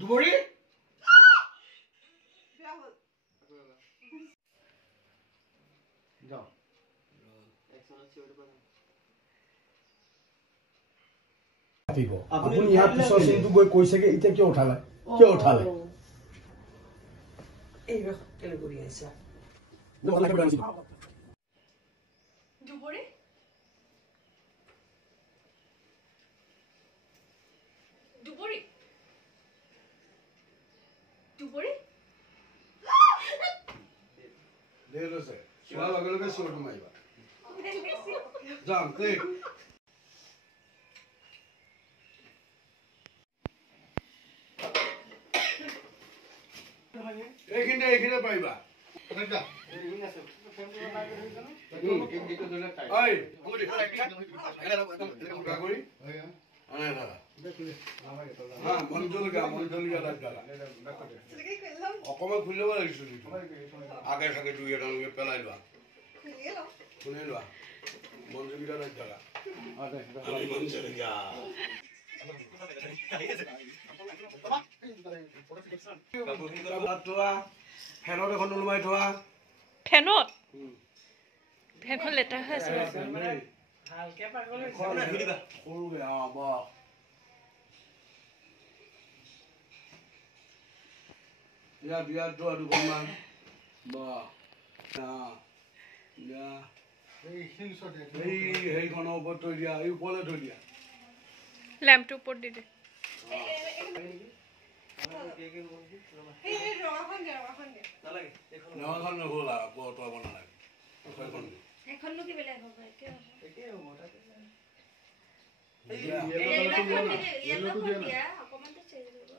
দুবৰি যাও আপুনি ইয়াৰ পিছৰ চিনটো গৈ কৈছেগে এতিয়া কিয় উঠালে এই কেলে কৰি আছা দুবৰি দুবৰি দুবৰি দে লৈছে চোৱাৰ লগে লগে চোৰটো মাৰিবা যাম ক্লিক এইখিনিতে পাৰিবা অকমান খুলি ল'ব লাগিছিল আগে চাগে দুই এটা পেলাই লোৱা খুলি লোৱা মনজুগীটা ৰাখ দাদা ফেনত এখন ওলমাই থোৱা ফেনত ফেনখন লেটাৰ হৈ আছে ভালকে পাগল সৰুকে বিয়াত থোৱা দুখনমান হেৰিখনৰ ওপৰত থৈ দিয়া এই ওপৰলৈ থৈ দিয়া লেম্পটোৰ ওপৰত দি দে নহ'ল নহ'ল আকৌ অঁতৰাব নালাগে এখননো কি বেলেগ হ'ব একে হ'ব অকমানটো চেঞ্জ হ'ব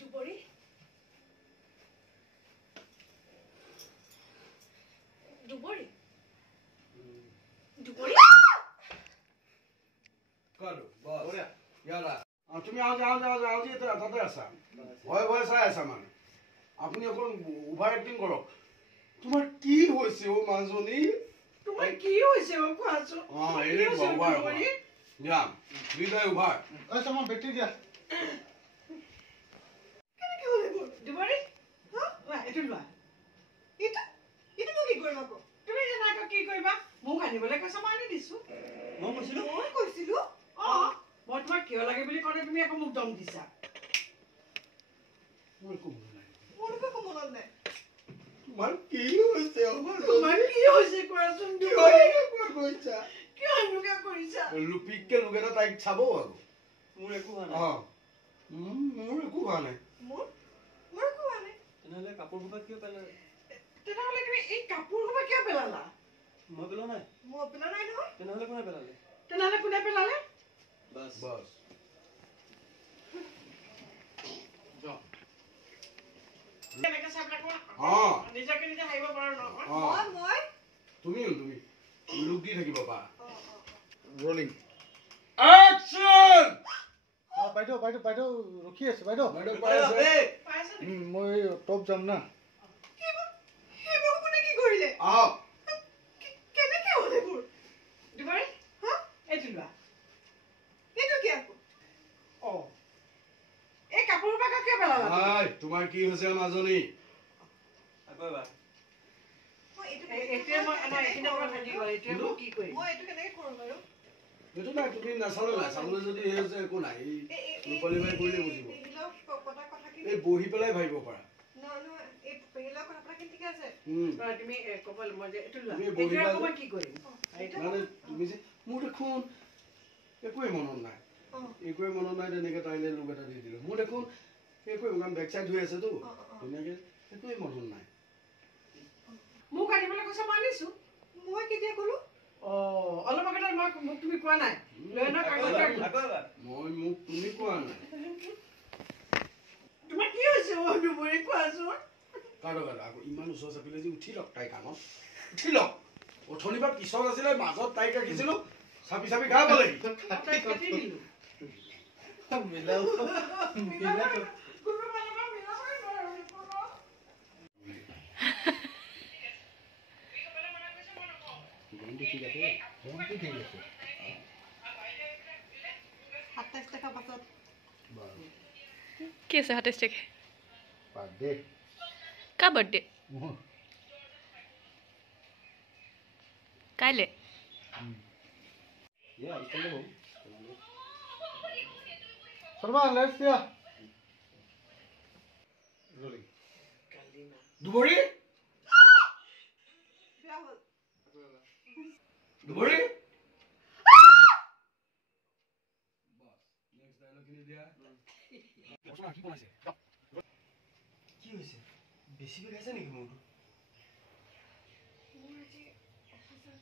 দুবৰি দুবৰি দুবৰি তুমি আজি তাতে আছা ভয় ভয় চাই আছা মানে আপুনি অকণ অভাৰ এক্টিং কৰক তোমাৰ কি হৈছে অ মাজনী তোমাৰ কি হৈছে কোৱাচোন যাম দুইটাই উভাৰ মই বেটি দিয়া দুবৰি এইটো লোৱা এইটো মই কি কৰিম আকৌ তুমি জানা কি কৰিবা মোক আনিবলৈ কৈছা মই আনি দিছো মই কৈছিলো মই তোমাক কিয় লাগে বুলি কওঁতে তুমি আকৌ মোক দম দিছা মোৰ একো মনত নাই তোমাৰ কি হৈছে কোৱাচোন কিয় এনেকুৱা কৰিছা লুপিককে লোক এটা তাইক চাব আৰু মোৰ একো হোৱা মোৰ একো হোৱা নাই তেনেহ'লে কাপোৰ সোপা কিয় পেলালা তেনেহ'লে তুমি এই কাপোৰ সোপা কিয় পেলালা মই পেলোৱা নাই নহয় তেনেহ'লে কোনে পেলালে তেনেহ'লে কোনে পেলালে বাছ এনেকে চাবলাক নিজকে নিজে হাৰিব পাৰো নহয় তুমি লুক দি থাকিব পাৰা ৰলিং একচন বাইদেউ ৰখি আছে বাইদেউ মই টপ যাম না কি কৰিলে আহক কেনেকে হ'ল এইবোৰ দুবৰি এইটো লোৱা এইটো কি আকৌ এই কাপোৰ পাকা কিয় পেলালা তোমাৰ কি হৈছে মাজনী আকৌ এবাৰ এইটো নাই তুমি নাচালে যদি একো নাই ৰূপালী বাই কৰিলে বুজিব এই বহি পেলাই ভাবিব পাৰা তুমি যে মোৰ দেখোন একোৱে মনত নাই তেনেকে তাইলে লোক এটা দি দিলো মোৰ দেখোন একোৱে বেক চাইড হৈ আছেতো ধুনীয়াকে একোৱে মনত নাই মোক আনিবলৈ কৈছে মানিছো মই কেতিয়া ক'লো অলপ আগতে মোক তুমি কোৱা নাই লৈ আনা কাগজ মই মোক তুমি কোৱা নাই তোমাৰ কি হৈছে দুবৰি কোৱাচোন কাৰো আকৌ ইমান ওচৰ চাপিলে যে উঠি লওক তাই কাণত উঠি লওক অথনিবাৰ পিছত আছিলে মাজত তাইক ৰাখিছিলো চাপি চাপি গা বলে তাইক কাটি দিলো মিলাও ঠিক আছে 27 টকা পাছত কি আছে 27 তাৰিখে বাৰ্থডে কাৰ বাৰ্থডে কাইলৈ শৰ্মা লেটছ দিয়া ৰলিং দুবৰি দুবৰি কি হৈছে বেছি বিষাইছে নেকি মোৰটো মোৰ আজি অফিচৰ